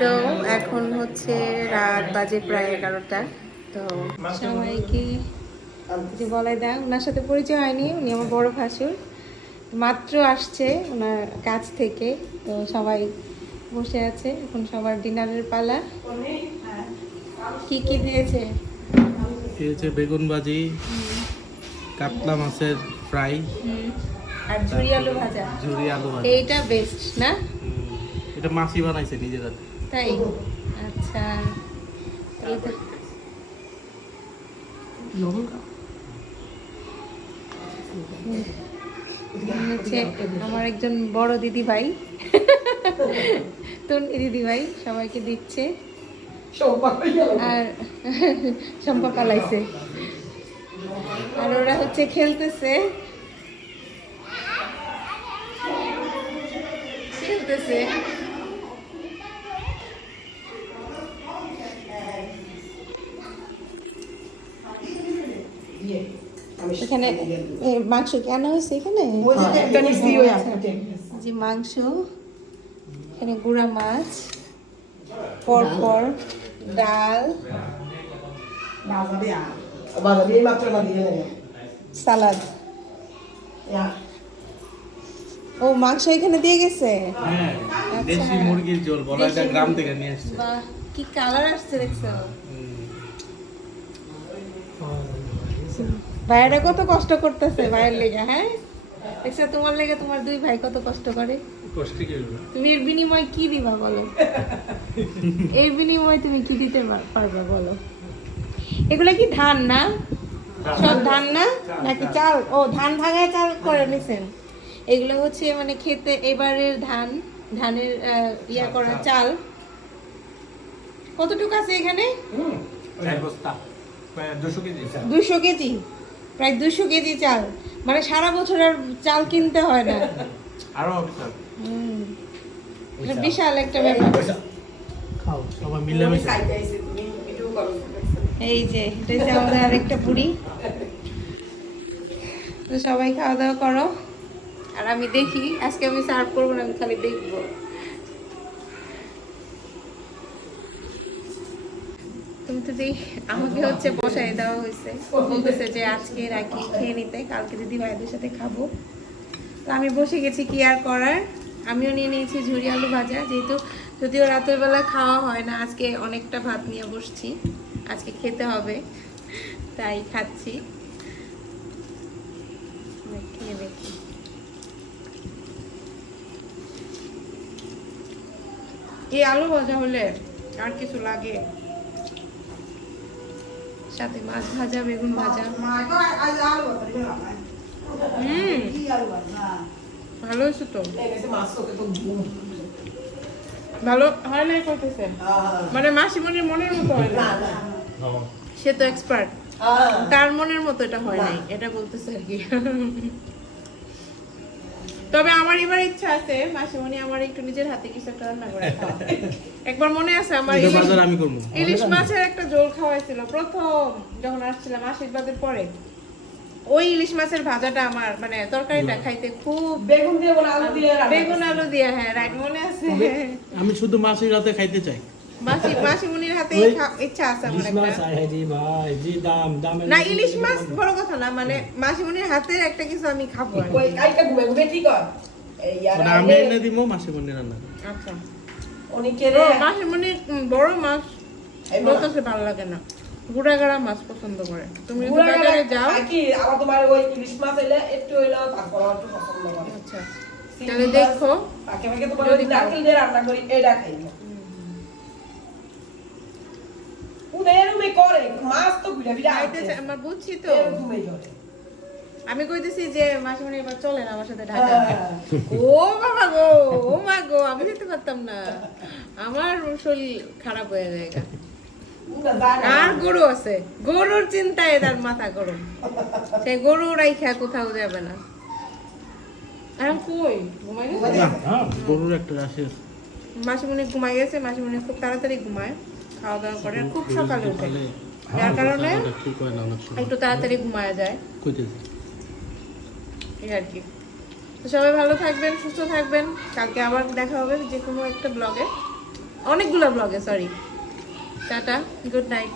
তো এখন হচ্ছে রাত বাজে প্রায় 11টা। তো সবাইকে যে বলাই দা, ওনার সাথে পরিচয় হয়নি, উনি আমার বড় ভাসুর, মাত্র আসছে ওনার কাছ থেকে। তো সবাই বসে আছে, এখন সবার ডিনারের পালা। কি কি দিয়েছে? দিয়েছে বেগুন ভাজি, কাতলা মাছের ফ্রাই, আর ঝুরি আলু ভাজা। ঝুরি আলু ভাজি। এইটা বেস্ট না? এটা মাসি বানাইছে নিজের হাতে। তাই? আচ্ছা, তাহলে তো হচ্ছে আমার একজন বড় দিদি ভাই, তন্নি দিদি ভাই সবাইকে দিচ্ছে। আর সম্পা পালাইছে, আর ওরা হচ্ছে খেলতেছে খেলতেছে। এখানে মাংস কেন হয়েছে এখানে? যে মাংস, এখানে গুঁড়া মাছ, পরপর ডাল, সালাদ। ও মাংস এখানে দিয়ে গেছে। হ্যাঁ, দেশি মুরগির ঝোল, বলা এটা গ্রাম থেকে নিয়ে আসছে। বাহ, কি কালার আসছে দেখছো? ভাইয়ারা কত কষ্ট করতেছে ভাইয়ের লেগে। হ্যাঁ দেখছো, তোমার লেগে তোমার দুই ভাই কত কষ্ট করে। কষ্ট কি হলো? তুমি এর বিনিময়ে কি দিবা বলো? এর বিনিময়ে তুমি কি দিতে পারবে বলো? এগুলা কি ধান না? সব ধান না নাকি চাল? ও ধান ভাঙায় চাল করে নিছেন। এগুলো হচ্ছে মানে খেতে এবারের ধানের ইয়া করা চাল। কতটুকু আছে এখানে? 200 কেজি, প্রায় 200 কেজি চাল। মানে সারা বছর আর চাল কিনতে হয় না। আরো এটা বিশাল একটা ব্যাপার। খাও সবাই মিলেমিশে। এই যে এটা হচ্ছে আমাদের আরেকটা পুরি। তো সবাই খাওয়া দাওয়া করো, আর আমি দেখি। আজকে আমি সার্ভ করবো না, আমি খালি দেখবো। তুমি তো আমাকে হচ্ছে বসাই দেওয়া হয়েছে, বলতেছে যে আজকে রাখি খেয়ে নিতে, কালকে দিদি ভাইদের সাথে খাবো। তো আমি বসে গেছি, কি আর করার। আমিও নিয়ে নিয়েছি ঝুরি আলু ভাজা, যেহেতু যদিও রাতের বেলা খাওয়া হয় না, আজকে অনেকটা ভাত নিয়ে বসছি, আজকে খেতে হবে, তাই খাচ্ছি। খেয়ে দেখি। এই আলু ভাজা হলে আর কিছু লাগে? সাথে মাছ ভাজা, বেগুন ভাজা। ভালো হয়েছে তো। ভালো হয় নাই করতেছে, মানে মাসিমণির মনের মতো হয় না। সে তো এক্সপার্ট, তার মনের মতো এটা হয় নাই, এটা বলতেছে আর কি। তবে আমার এবার ইচ্ছা আছে মাসিমণি আমার একটু নিজের হাতে কিছু একটা রান্না করে খাওয়া। একবার মনে আছে আমার ইলিশ মাছের একটা ঝোল খাওয়াইছিল প্রথম যখন আসছিলাম আশীর্বাদের পরে। ওই ইলিশ মাছের ভাজাটা আমার মানে তরকারিটা খাইতে খুব, বেগুন আলু দিয়ে, হ্যাঁ রাইট, মনে আছে। আমি শুধু মাছের রাতে খাইতে চাই। মাসিমণির হাতে ইচ্ছা আছে আমার একটা। না ইলিশ মাছ বড় কথা না, মানে মাসিমণির হাতের একটা কিছু আমি খাবো। মানে আমি এনে দিব মাসিমণি রান্না। আচ্ছা, মাসিমণির বড় মাছ বলতেছে ভালো লাগে না, গুড়াগাড়া মাছ পছন্দ করে। তুমি যদি বাজারে যাও কি আবার তোমার ওই ইলিশ মাছ হইলে একটু হইলো তারপর একটু পছন্দ করে। আচ্ছা তাহলে দেখো পাকে পাকে তোমার যদি নারকেল দিয়ে রান্না করি এটা খাইবো। উদয়রুমে করে মাছ তো গুড়া বিড়া আইতেছে, আমরা বুঝছি তো। আমি কইতেছি যে মাসিমণি এবার চলেন আমার সাথে ঢাকা। ও বাবা গো, ও মা গো, আমি যেতে পারতাম না, আমার শরীর খারাপ হয়ে যায়। আর গরু আছে, গরুর চিন্তায় তার মাথা গরম, সে গরু রাইখা কোথাও যাবে না। এখন কই ঘুমাই গেছে? গরুর একটা রাশি আছে। মাসিমণি ঘুমাই গেছে, মাসিমণি খুব তাড়াতাড়ি ঘুমায়, খাওয়া দাওয়া করে খুব সকালে উঠে, যার কারণে একটু তাড়াতাড়ি ঘুমায়া যায় এই আর কি। তো সবাই ভালো থাকবেন, সুস্থ থাকবেন, কালকে আবার দেখা হবে যে কোনো একটা ব্লগে। অনেকগুলো ব্লগে, সরি। Tata, good night.